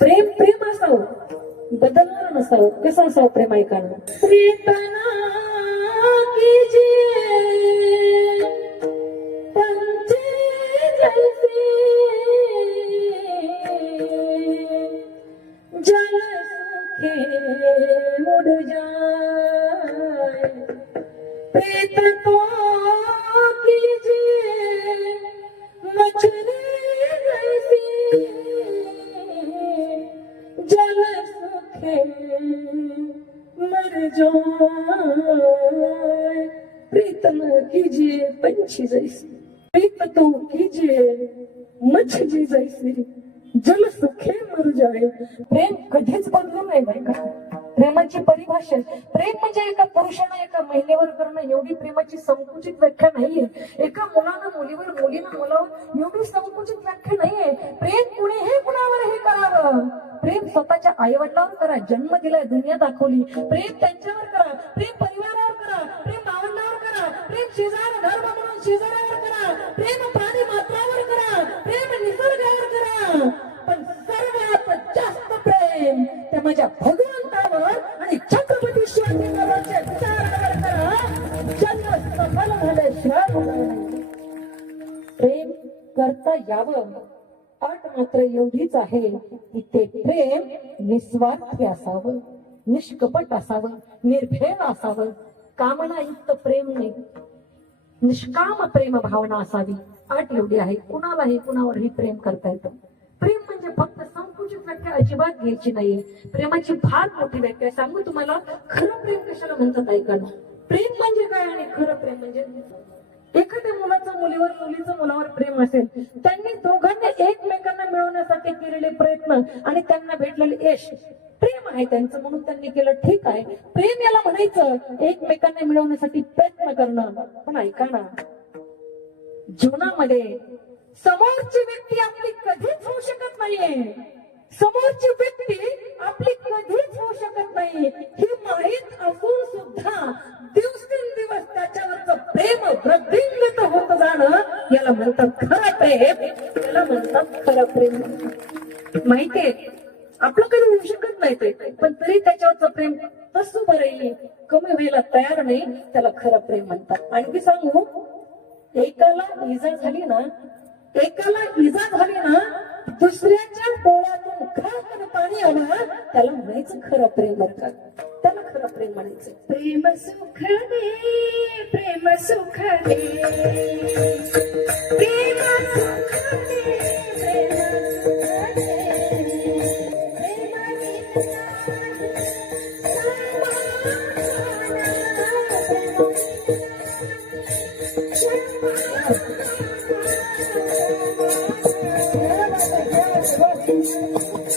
प्रेम प्रेम असावं बदलणार नसावं कसं असावं प्रेम ऐकायला प्रीतना कीजिए पंछी जैसे जल सुखे उड़ जाए प्रीत को मर जाए प्रीतम कीजिए पंछी जैसे प्रीत तो कीजिए मछली जैसे जल सुखे मर जाए। प्रेम कधीच बदलू नये बरं का। प्रेमाची परिभाषा प्रेम म्हणजे एका पुरुषानं एका महिलेवर करणं एवढी प्रेमाची संकुचित व्याख्या नाहीये. एका मुलानं मुलीवर मुलीनं मुलावर एवढी संकुचित व्याख्या नाहीये. प्रेम कुणीही कुणावरही करावं? प्रेम स्वतःच्या आईवडिलावर करा जन्म दिलाय दुनिया दाखवली. प्रेम त्यांच्यावर करा प्रेम परिवारावर करा प्रेम भावंडावर करा प्रेम शेजार धर्म म्हणून शेजाऱ्यावर करा प्रेम प्राणी मात्रावर करा प्रेम निसर्गावर करा. पण सर्वात जास्त प्रेम ते माझ्या भगवंतावर आणि छत्रपती शिवाजी महाराजांच्या विचारावर करा. जन्म सफल झाल्याशिवाय प्रेम करता यावं. अट मात्र एवढीच आहे की ते प्रेम निस्वार्थी असावं निष्कपट असावं निर्भेद असावं. कामनायुक्त प्रेम नाही. निष्काम प्रेम भावना असावी. अट एवढी आहे. कुणालाही कुणावरही प्रेम करता येतं. प्रेम म्हणजे फक्त संकुचित व्याख्या अजिबात घ्यायची नाहीये. प्रेमाची फार मोठी व्याख्या सांगू तुम्हाला खरं प्रेम कशाला म्हणतात ऐकणं प्रेम म्हणजे काय आणि खरं प्रेम म्हणजे? एखाद्या मुलाचं मुलीवर मुलीचं मुलावर प्रेम असेल त्यांनी द्वेष प्रेम आहे त्यांचं. म्हणून त्यांनी केलं ठीक आहे. प्रेम याला म्हणायचं एकमेकांना मिळवण्यासाठी प्रयत्न करणं. पण ऐका ना जीवनामध्ये समोरची व्यक्ती आपली कधीच होऊ शकत नाहीये. समोरची व्यक्ती आपली कधीच होऊ शकत नाही. हे माहीत असून सुद्धा दिवसेंदिवस त्याच्यावरच प्रेम वृद्धिंगित होत जाणं याला म्हणतात खरं प्रेम. याला म्हणतात खरं प्रेम. माहितीये? आपलं कधी होऊ शकत नाही ते. पण तरी त्याच्यावरचं प्रेम कसं बरं कमी व्हायला तयार नाही त्याला खरं प्रेम म्हणतात. आणखी सांगू एकाला इजा झाली ना एकाला इजा झाली ना दुसऱ्याच्या डोळ्यातून खरं पाणी आलं त्याला म्हणायचं खरं प्रेम म्हणतात. त्याला खरं प्रेम म्हणायचं. प्रेम सुख दे प्रेम सुख दे. प्रेम